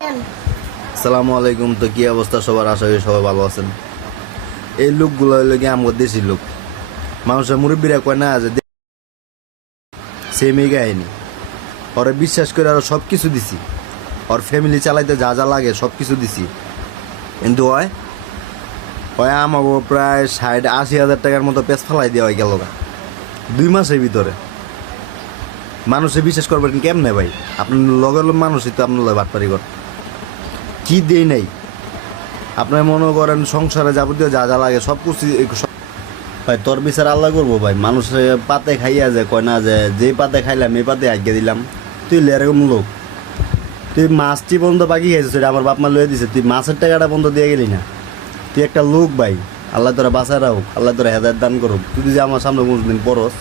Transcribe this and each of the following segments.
আসসালামু আলাইকুম। তো কি অবস্থা সবার? আশা করি সবাই ভালো আছেন। এই লোকগুলো হইলো কি আমার দেশি লোক। মানুষের মুরব্বীরা কয় না যে সেমই গায়নি, ওরা বিশ্বাস করে আরো সব কিছু দিছি, ওর ফ্যামিলি চালাইতে যা যা লাগে সব কিছু দিছি, কিন্তু হয় আমাকে প্রায় 60-80 হাজার টাকার মতো পেস ফেলাই দেওয়া গেল 2 মাসের ভিতরে। মানুষে বিশ্বাস করবেন কেমনে ভাই? আপনার লগের মানুষই তো আপনার লগে বাটপারি কর কি দেই নাই। আপনার মনে করেন সংসারে যাবতীয় যা যা লাগে সব কিছু ভাই তোর বিচার আল্লাহ করবো ভাই। মানুষে পাতে খাইয়া যায়, কয় না যে যেই পাতে খাইলাম এই পাতে আজ্ঞা দিলাম। তুই এরকম লোক, তুই মাছটি বন্ধ বাকি খাইছিস, সেটা আমার বাপ মা লয়ে দিছে, তুই মাছের টাকাটা বন্ধ দিয়ে গেলি না। তুই একটা লোক ভাই, আল্লাহ তোরা বাঁচায় রাখুক, আল্লাহ তোরা হেদায়ত দান করুক। তুই যদি আমার সামনে কোনোদিন পড়স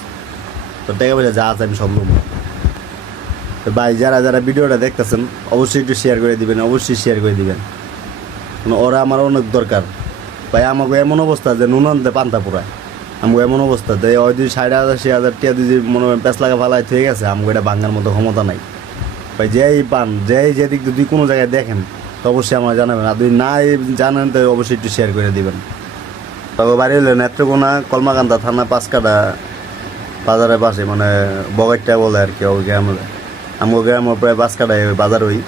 তোর টাকা পয়সা যা আছে আমি সব লোক। তো ভাই যারা যারা ভিডিওটা দেখতেছেন অবশ্যই একটু শেয়ার করে দিবেন, অবশ্যই শেয়ার করে দিবেন। ওরা আমার অনেক দরকার ভাই। আমাকে এমন অবস্থা যে নুন আনতে পান্তা পুরায়, আমাকে এমন অবস্থা যে ওই যদি 60,000-80,000 টাকা যদি মনে করেন পেঁচ লাগা ফালাই হয়ে গেছে, আমাকে এটা ভাঙার মতো ক্ষমতা নাই ভাই। যেই পান যেদিক যদি কোনো জায়গায় দেখেন তো অবশ্যই আমার জানাবেন, আর যদি না জানেন তো অবশ্যই একটু শেয়ার করে দিবেন। তবে বাড়ি হলো নেত্রকোনা কলমাকান্দা থানা পাঁচকাটা বাজারের পাশে, মানে বগাইটা বলে আর কি। ওই গ্রামের আমার গ্রামের প্রায় পাঁচকাটায় বাজার হই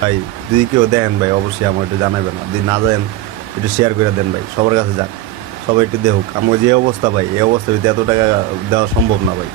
ভাই। যদি কেউ দেখেন ভাই অবশ্যই আমার একটু জানাবেন, আর যদি না দেন একটু শেয়ার করে দেন ভাই, সবার কাছে যাক, সবাই একটু দেখুক। আমার যে অবস্থা ভাই, এই অবস্থা এত টাকা দেওয়া সম্ভব না ভাই।